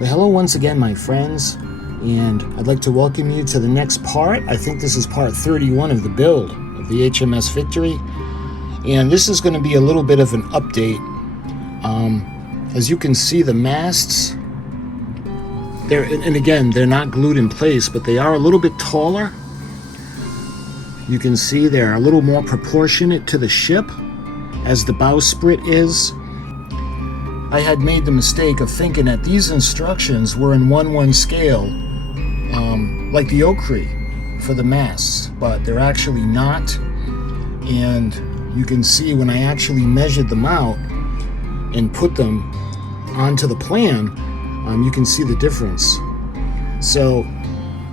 Well, hello once again, my friends, and I'd like to welcome you to the next part. I think this is part 31 of the build of the HMS Victory, and this is going to be a little bit of an update. As you can see, the masts, and again, they're not glued in place, but they are a little bit taller. You can see they're a little more proportionate to the ship, as the bowsprit is. I had made the mistake of thinking that these instructions were in 1/1 scale, like the oak tree for the masts, but they're actually not. And you can see when I actually measured them out and put them onto the plan, you can see the difference. So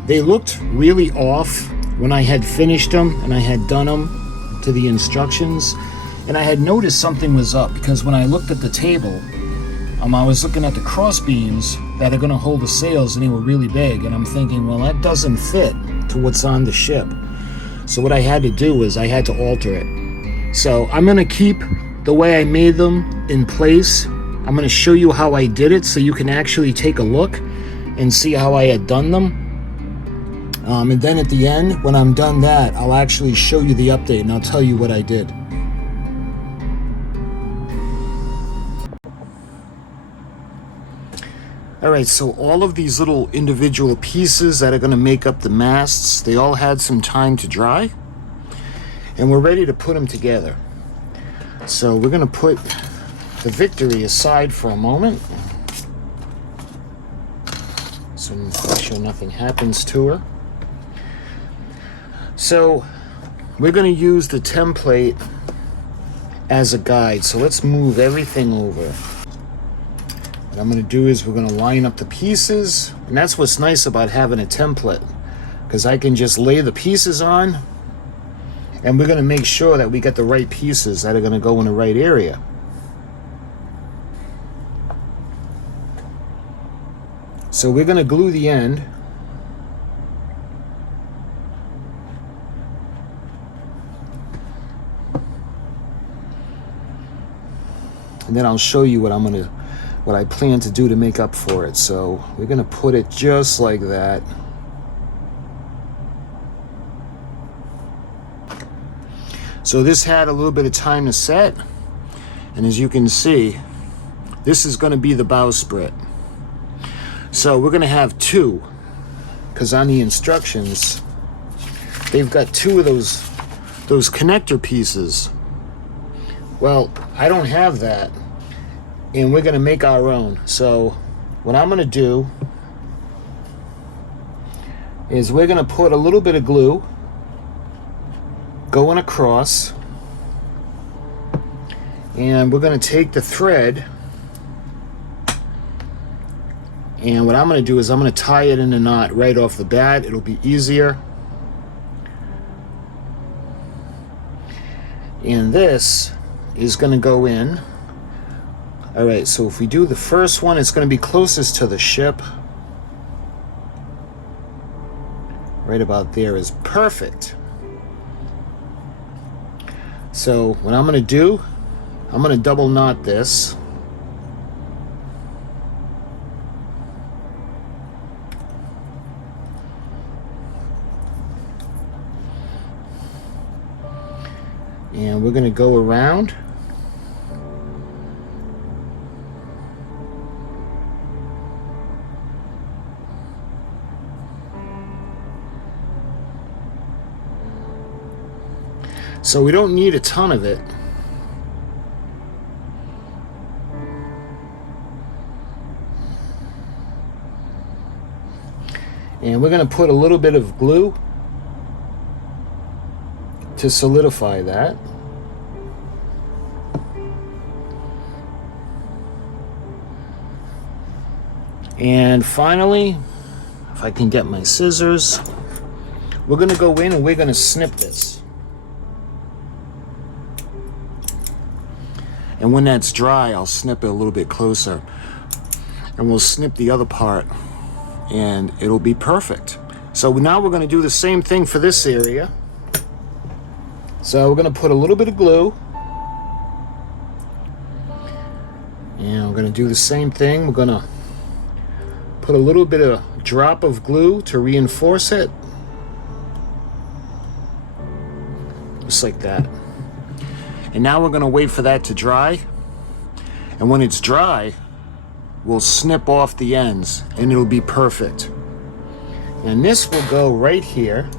they looked really off when I had finished them and I had done them to the instructions. And I had noticed something was up, because when I looked at the table, I was looking at the cross beams that are going to hold the sails, and they were really big, and I'm thinking, well, that doesn't fit to what's on the ship. So what I had to do was I had to alter it. So I'm going to keep the way I made them in place. I'm going to show you how I did it so you can actually take a look and see how I had done them. And then at the end, when I'm done that, I'll actually show you the update and I'll tell you what I did. Alright, so all of these little individual pieces that are going to make up the masts, they all had some time to dry. And we're ready to put them together. So we're going to put the Victory aside for a moment, so make sure nothing happens to her. So we're going to use the template as a guide. So let's move everything over. What I'm going to do is we're going to line up the pieces, and that's what's nice about having a template, because I can just lay the pieces on, and we're going to make sure that we get the right pieces that are going to go in the right area. So we're going to glue the end. And then I'll show you what I plan to do to make up for it. So we're going to put it just like that. So this had a little bit of time to set, and as you can see, this is going to be the bowsprit. So we're going to have two, because on the instructions they've got two of those connector pieces. Well, I don't have that, and we're going to make our own. So what I'm going to do is we're going to put a little bit of glue going across, and we're going to take the thread, and what I'm going to do is I'm going to tie it in a knot right off the bat. It'll be easier. And this is going to go in. Alright, so if we do the first one, it's going to be closest to the ship. Right about there is perfect. So what I'm going to do, I'm going to double knot this. And we're going to go around. So we don't need a ton of it. And we're going to put a little bit of glue to solidify that. And finally, if I can get my scissors, we're going to go in and we're going to snip this. And when that's dry, I'll snip it a little bit closer. And we'll snip the other part, and it'll be perfect. So now we're going to do the same thing for this area. So we're going to put a little bit of glue. And we're going to do the same thing. We're going to Put a little bit of drop of glue to reinforce it. Just like that. And now we're going to wait for that to dry. And when it's dry, we'll snip off the ends and it'll be perfect. And this will go right here.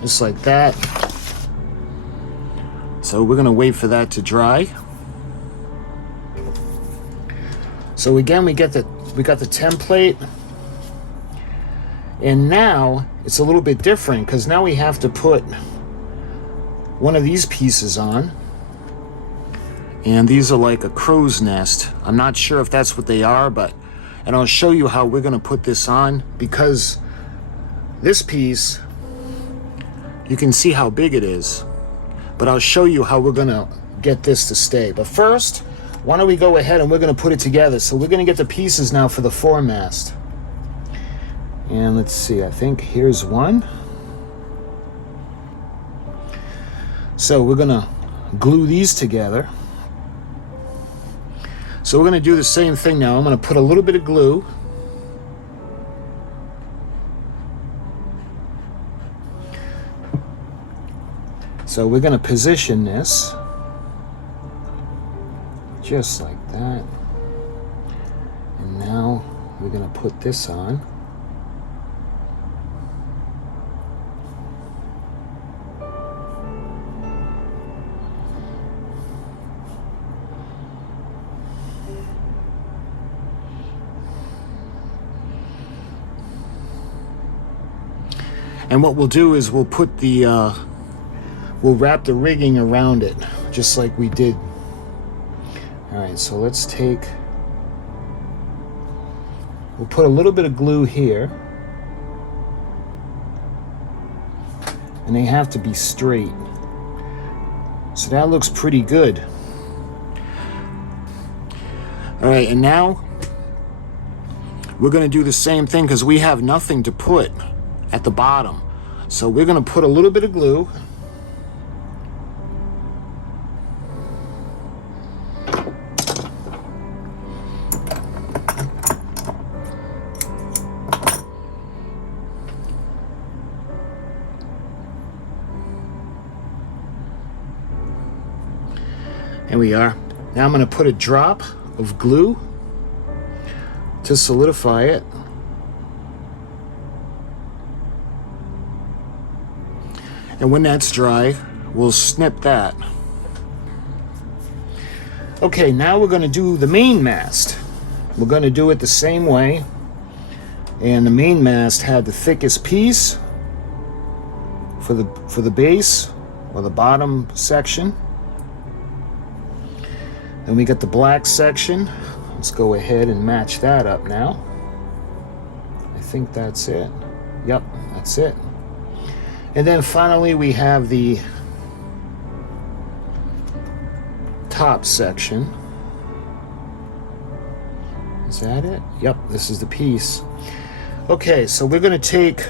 Just like that. So we're going to wait for that to dry. So again, we got the template. And now it's a little bit different because now we have to put one of these pieces on. And these are like a crow's nest. I'm not sure if that's what they are, and I'll show you how we're going to put this on, because this piece, you can see how big it is, but I'll show you how we're going to get this to stay. But first, why don't we go ahead and we're going to put it together. So we're going to get the pieces now for the foremast. And let's see, I think here's one. So we're going to glue these together. So we're going to do the same thing now. I'm going to put a little bit of glue. So we're going to position this just like that. And now we're going to put this on. And what we'll do is we'll put the, we'll wrap the rigging around it, just like we did. All right, so let's take, we'll put a little bit of glue here. And they have to be straight. So that looks pretty good. All right, and now we're gonna do the same thing because we have nothing to put at the bottom. So we're going to put a little bit of glue. Here we are. Now I'm going to put a drop of glue to solidify it. And when that's dry, we'll snip that. Okay, now we're going to do the main mast. We're going to do it the same way. And the main mast had the thickest piece for the base, or the bottom section. Then we got the black section. Let's go ahead and match that up now. I think that's it. Yep, that's it. And then finally we have the top section. Is that it? Yep, this is the piece. Okay, so we're going to take,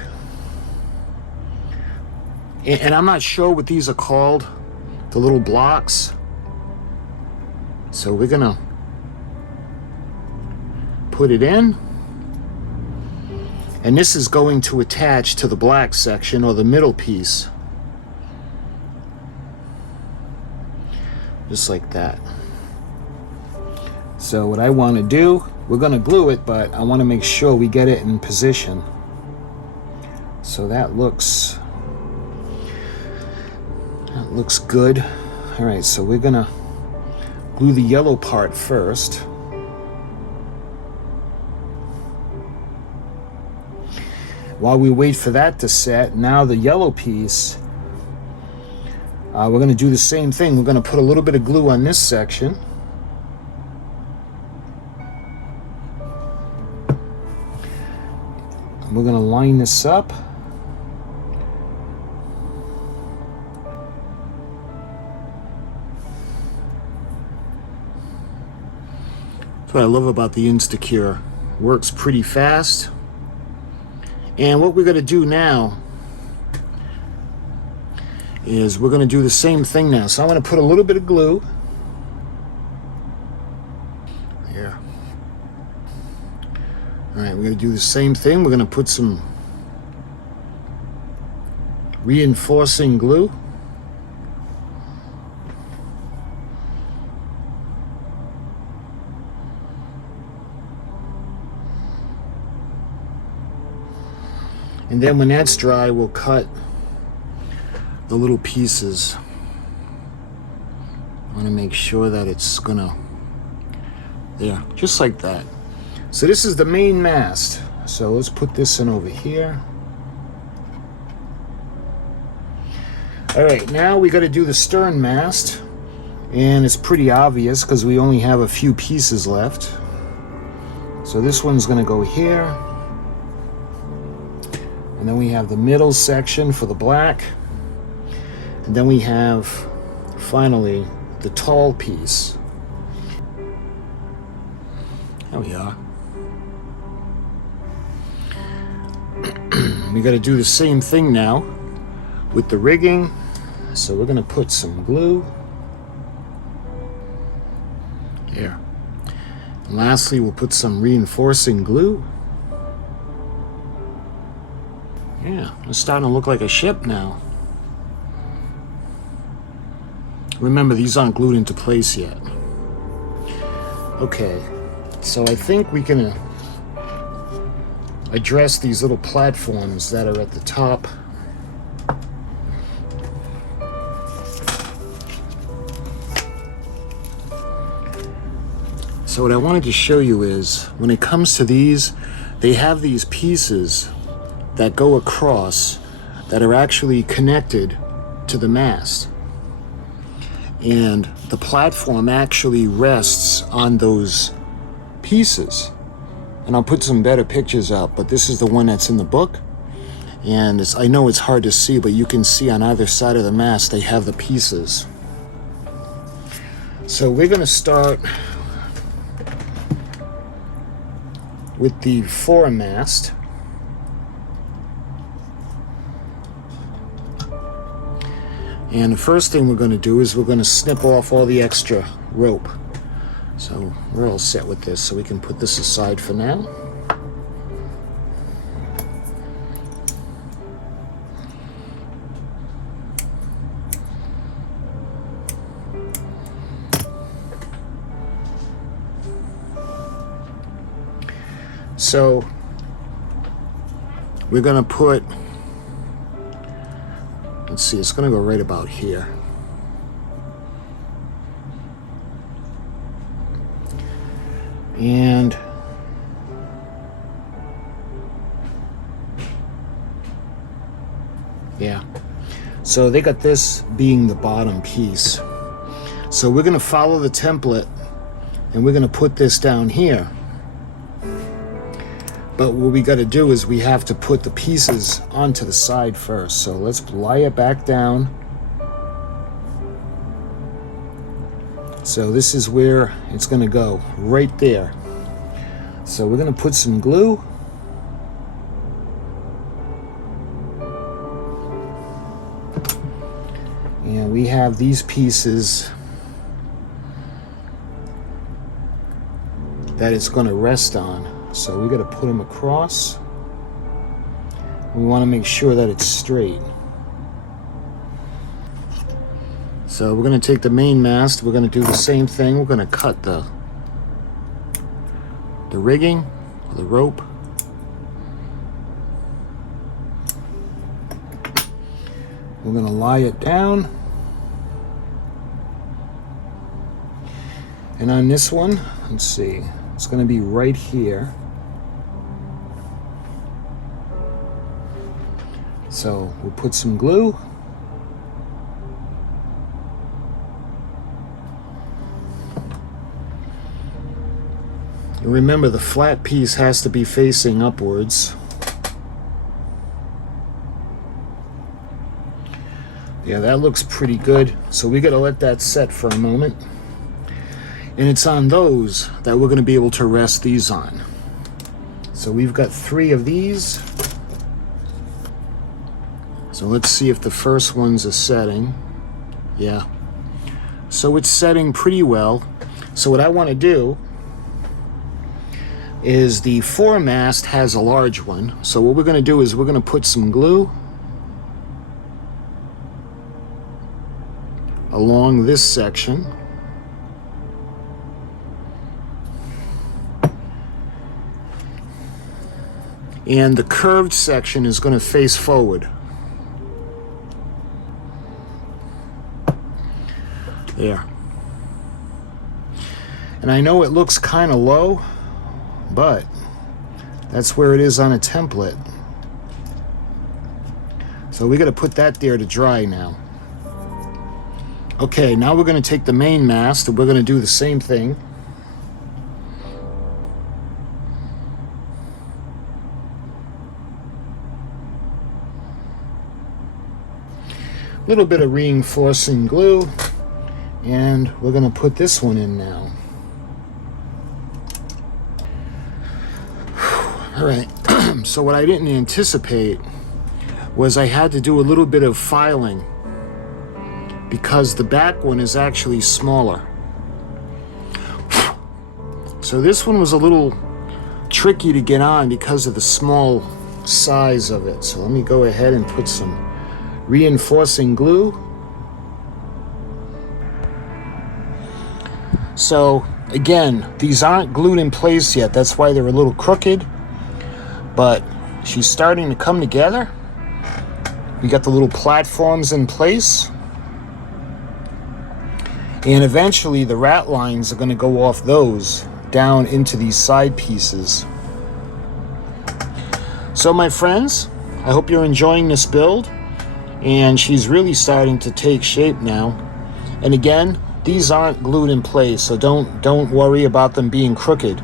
and I'm not sure what these are called, the little blocks. So we're going to put it in. And this is going to attach to the black section, or the middle piece. Just like that. So what I want to do, we're going to glue it, but I want to make sure we get it in position. So that looks good. All right, so we're going to glue the yellow part first. While we wait for that to set, now the yellow piece, we're going to do the same thing. We're going to put a little bit of glue on this section. We're going to line this up. That's what I love about the Instacure. Works pretty fast. And what we're going to do now is we're going to do the same thing now. So I'm going to put a little bit of glue. There Alright, we're going to do the same thing. We're going to put some reinforcing glue. And then when that's dry, we'll cut the little pieces. I want to make sure that it's gonna, there, just like that. So this is the main mast. So let's put this in over here. All right, now we got to do the stern mast, and it's pretty obvious because we only have a few pieces left. So this one's going to go here, and then we have the middle section for the black, and then we have finally the tall piece. There we are. We got to do the same thing now with the rigging. So we're going to put some glue here. And lastly, we'll put some reinforcing glue. Yeah, it's starting to look like a ship now. Remember, these aren't glued into place yet. Okay, so I think we can address these little platforms that are at the top. So what I wanted to show you is, when it comes to these, they have these pieces that go across that are actually connected to the mast. And the platform actually rests on those pieces. And I'll put some better pictures up, but this is the one that's in the book. And I know it's hard to see, but you can see on either side of the mast they have the pieces. So we're going to start with the foremast. And the first thing we're going to do is we're going to snip off all the extra rope. So we're all set with this, so we can put this aside for now. So we're going to put, let's see, it's going to go right about here. And yeah, so they got this being the bottom piece. So we're going to follow the template and we're going to put this down here. But what we got to do is we have to put the pieces onto the side first. So let's lie it back down. So this is where it's going to go, right there. So we're going to put some glue. And we have these pieces that it's going to rest on. So we got to put them across. We want to make sure that it's straight. So we're going to take the main mast. We're going to do the same thing. We're going to cut the rigging, or the rope. We're going to lie it down. And on this one, let's see, it's going to be right here. So we'll put some glue. And remember, the flat piece has to be facing upwards. Yeah, that looks pretty good. So we got to let that set for a moment. And it's on those that we're going to be able to rest these on. So we've got 3 of these. So let's see if the first one's a setting. Yeah. So it's setting pretty well. So what I want to do, is the foremast has a large one. So what we're going to do is we're going to put some glue along this section. And the curved section is going to face forward. There. And I know it looks kind of low, but that's where it is on a template. So we got to put that there to dry now. Okay, now we're going to take the main mast and we're going to do the same thing. A little bit of reinforcing glue, and we're going to put this one in now. All right, so what I didn't anticipate was I had to do a little bit of filing because the back one is actually smaller. So this one was a little tricky to get on because of the small size of it. So let me go ahead and put some reinforcing glue. So again, these aren't glued in place yet. That's why they're a little crooked, but she's starting to come together. We got the little platforms in place, and eventually the rat lines are going to go off those down into these side pieces. So my friends, I hope you're enjoying this build, and she's really starting to take shape now. And again, these aren't glued in place, so don't worry about them being crooked.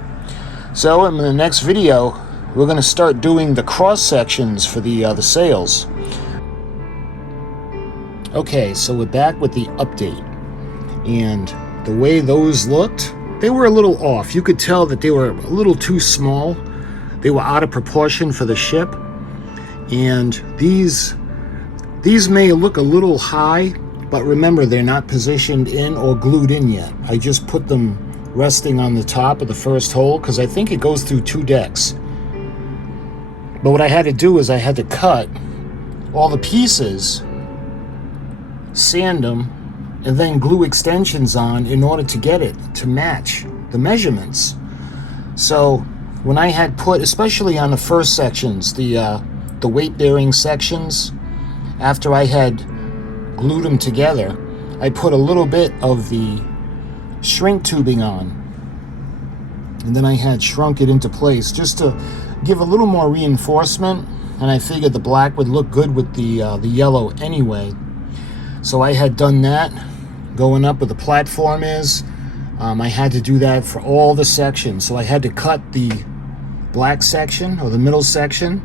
So in the next video, we're going to start doing the cross sections for the sails. Okay, so we're back with the update, and the way those looked, they were a little off. You could tell that they were a little too small. They were out of proportion for the ship, and these may look a little high, but remember, they're not positioned in or glued in yet. I just put them resting on the top of the first hole because I think it goes through 2 decks. But what I had to do is I had to cut all the pieces, sand them, and then glue extensions on in order to get it to match the measurements. So when I had put, especially on the first sections, the weight-bearing sections, after I had glued them together, I put a little bit of the shrink tubing on, and then I had shrunk it into place just to give a little more reinforcement, and I figured the black would look good with the yellow anyway. So I had done that going up where the platform is. I had to do that for all the sections, so I had to cut the black section or the middle section,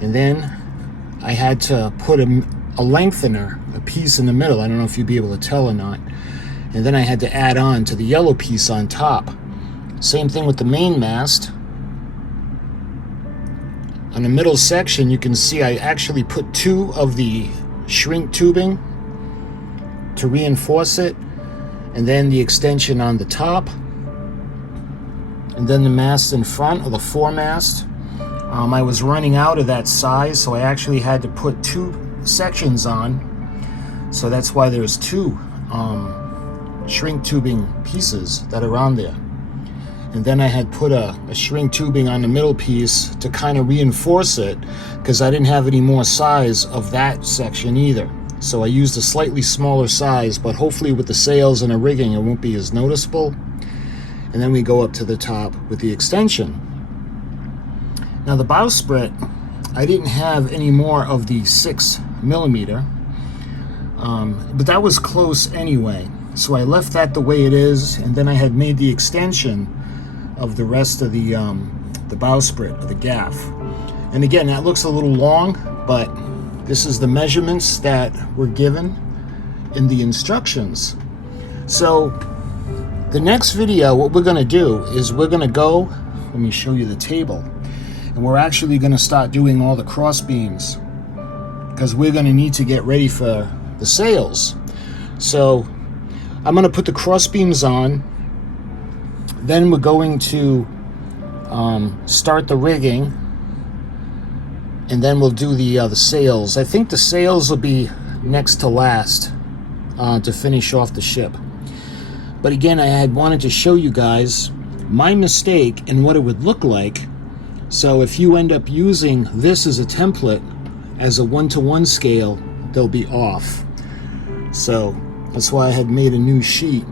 and then I had to put a lengthener, a piece in the middle. I don't know if you'd be able to tell or not. And then I had to add on to the yellow piece on top. Same thing with the main mast. On the middle section, you can see I actually put 2 of the shrink tubing to reinforce it, and then the extension on the top, and then the mast in front, or the foremast. I was running out of that size, so I actually had to put 2 sections on. So that's why there's 2 shrink tubing pieces that are on there. And then I had put a shrink tubing on the middle piece to kind of reinforce it, because I didn't have any more size of that section either. So I used a slightly smaller size, but hopefully with the sails and the rigging it won't be as noticeable. And then we go up to the top with the extension. Now the bowsprit, I didn't have any more of the 6mm, but that was close anyway. So I left that the way it is, and then I had made the extension of the rest of the bowsprit, or the gaff. And again, that looks a little long, but this is the measurements that were given in the instructions. So the next video, what we're going to do is we're going to go, let me show you the table, and we're actually going to start doing all the cross beams, because we're going to need to get ready for the sails. So I'm going to put the cross beams on, then we're going to start the rigging, and then we'll do the sails. I think the sails will be next to last to finish off the ship. But again, I had wanted to show you guys my mistake and what it would look like. So if you end up using this as a template, as a 1-to-1 scale, they'll be off. So that's why I had made a new sheet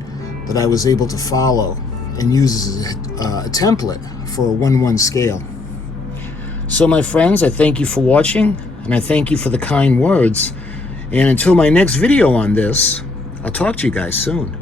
that I was able to follow and use as a template for a 1-1 scale. So my friends, I thank you for watching, and I thank you for the kind words. And until my next video on this, I'll talk to you guys soon.